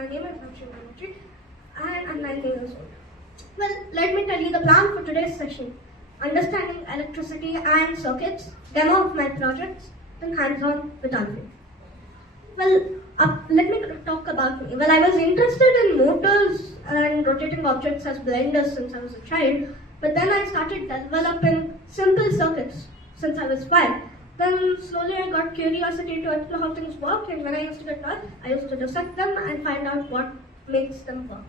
My name is Arjun and I'm 19 years old. Well, let me tell you the plan for today's session. Understanding electricity and circuits, demo of my projects, and hands-on with Arjun. Well, let me talk about me. Well, I was interested in motors and rotating objects as blenders since I was a child, but then I started developing simple circuits since I was 5. Then slowly I got curiosity to explore how things work, and when I used to get lost, I used to dissect them and find out what makes them work.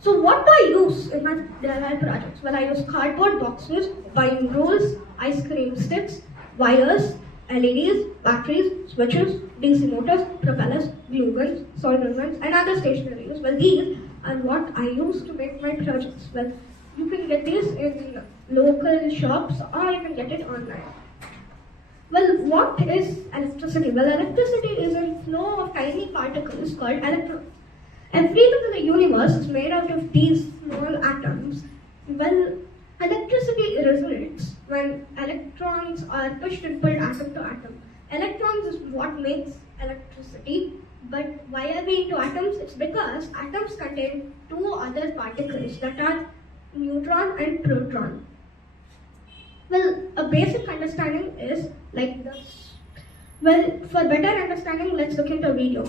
So what do I use in my DIY projects? Well, I use cardboard boxes, buying rules, ice cream sticks, wires, LEDs, batteries, switches, DC motors, propellers, glue guns, solder guns, and other stationaries. Well, these are what I use to make my projects. Well, you can get these in local shops or you can get it online. Well, what is electricity? Well, electricity is a flow of tiny particles called electrons. Everything in the universe is made out of these small atoms. Well, electricity results when electrons are pushed and pulled atom to atom. Electrons is what makes electricity, but why are we into atoms? It's because atoms contain two other particles that are neutron and proton. Well, a basic understanding is like this. Well, for better understanding, let's look into a video.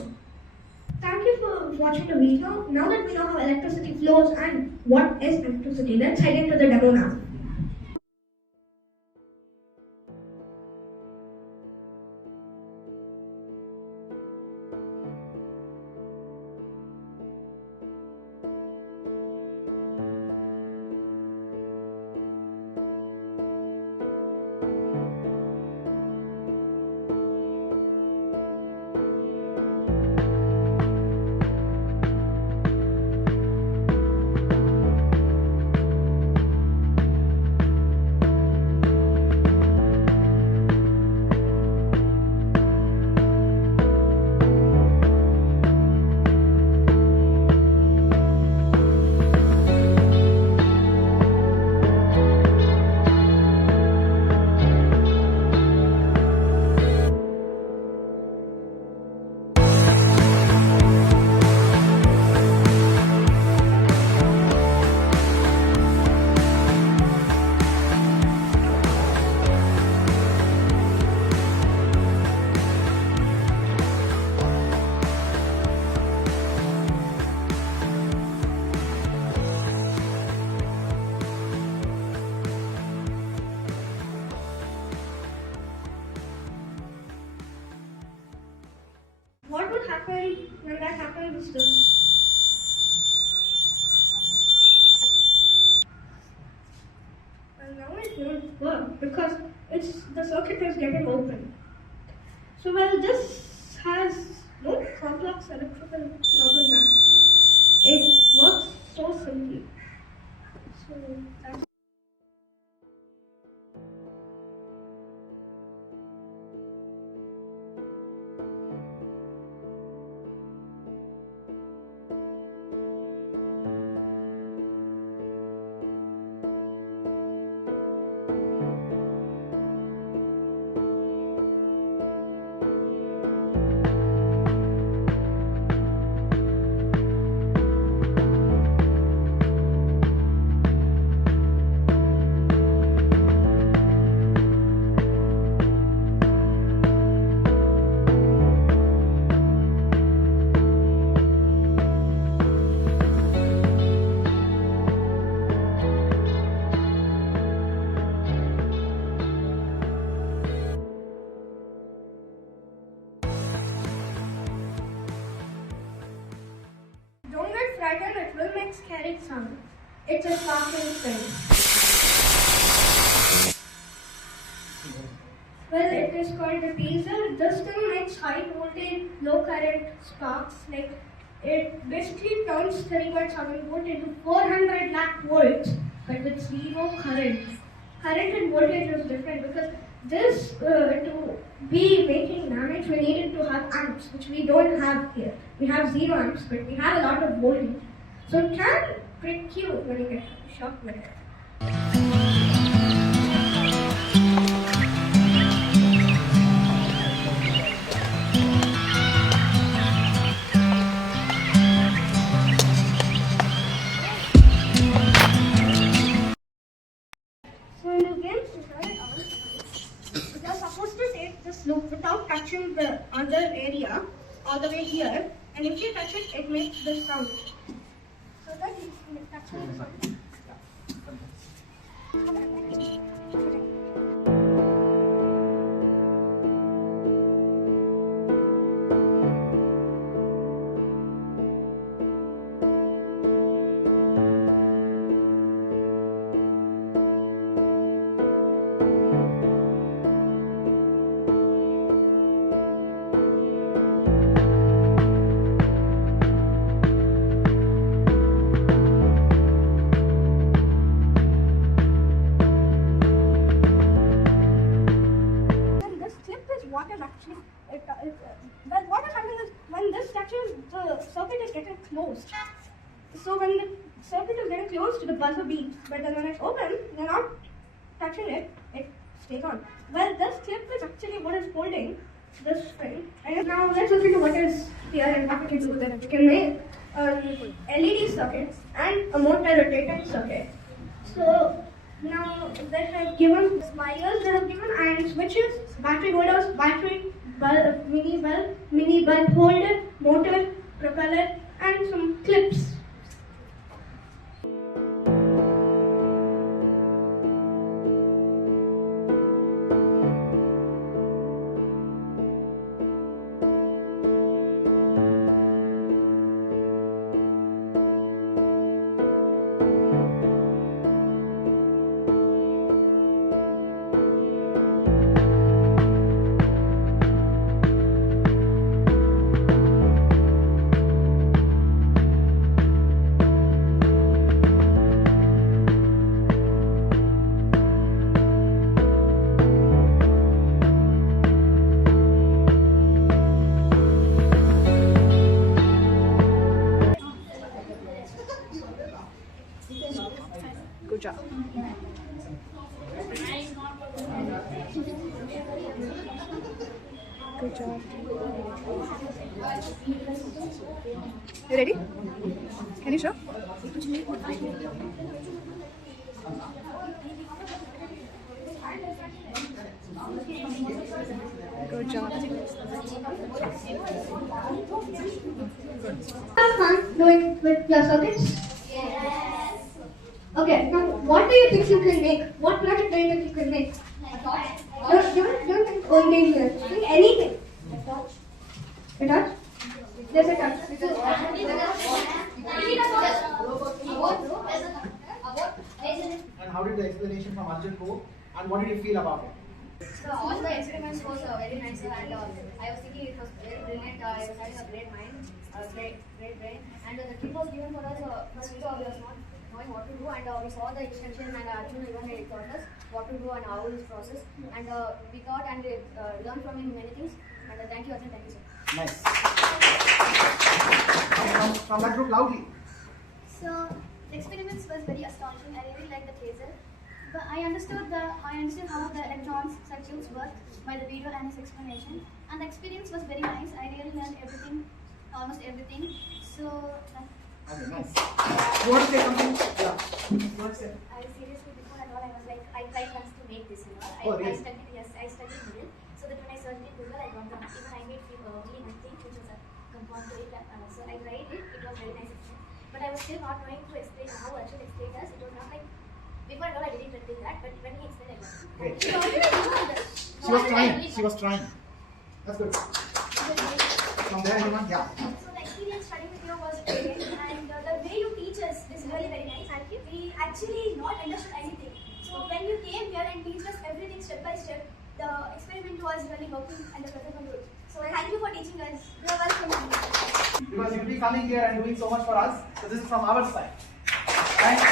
Thank you for watching the video. Now that we know how electricity flows and what is electricity, let's head into the demo now. What would happen when that happens is this. And now it won't work because the circuit is getting open. So well, this has no complex electrical problem actually. It works so simply. So that's frightened, it will make scary sound. It's a sparkling thing. Well, it is called a teaser. This thing makes high voltage, low current sparks. Like it basically turns 3.7 volt into 400 lakh volts, but with zero current. Current and voltage is different because this to be making damage, we needed to have amps, which we don't have here. We have 0 amps, but we have a lot of voltage. So it can prick you when you get shocked with it. touching the other area all the way here, and if you touch it, it makes this sound. So that you touch it. What is actually well, what is happening is when this touches, the circuit is getting closed. So when the circuit is getting closed, the buzzer beeps. But then when it's open, you're not touching it; it stays on. Well, this clip is actually what is holding this thing. And now let's look into what is here and what we can do with it. We can make an LED circuit and a motor rotating circuit. So now they have given wires, they have given and switches, battery holders, battery, bulb, mini bulb holder, motor, propeller, and some clips. Good job. Good job. You ready? Can you show? Good job. Have fun doing with your circuits? Yes. Okay, now what do you think you can make? What project do you think you can make? Don't think only here. Think anything. A touch? There's a touch. And how did the explanation from Arjun go? And what did you feel about it? So all the experiments was very nice, and I was thinking it was very brilliant. I was having a great mind, great brain, and the tip was given for us. First, we was not knowing what to do, and we saw the extension, and Arjun even taught us what to do and how this process, and we thought and learned from him many things. And thank you, Arjun. Thank you, sir. Nice. From that group loudly. So the experiments was very astonishing. I really liked the laser. But I understood how the electrons circuits work by the video and his explanation. And the experience was very nice. I really learned everything, almost everything. So Okay, nice. You want to say something? Yeah. You want to say? I seriously before and all I was like I tried once to make this, you know. Oh, really? I studied middle. So that when I searched in Google I got the even I made really nice thing which was a compound to it. So I tried it. It was very nice. But I was still not knowing to explain how Arjun explained us. It was not like before and all I didn't think that, but when he explained it, Great. he already knew this. She was trying. She was trying. That's good. From there, anyone? Yeah. So the experience studying with you was brilliant, and the way you teach us is really very nice. Thank you. We actually not understood anything. So when you came here and teach us everything step by step, the experiment was really working and the professor was good. So thank you for teaching us. You are welcome. Because you'll be coming here and doing so much for us. So this is from our side. Thank you.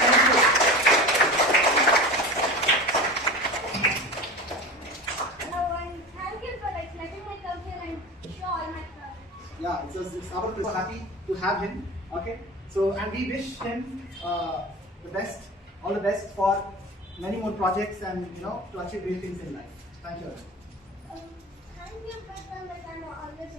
Thank you for letting me come here and show all my projects. Yeah, it's our pleasure. So happy to have him. Okay. So and we wish him the best, all the best for many more projects and to achieve great things in life. Thank you. Thank you, but I'm always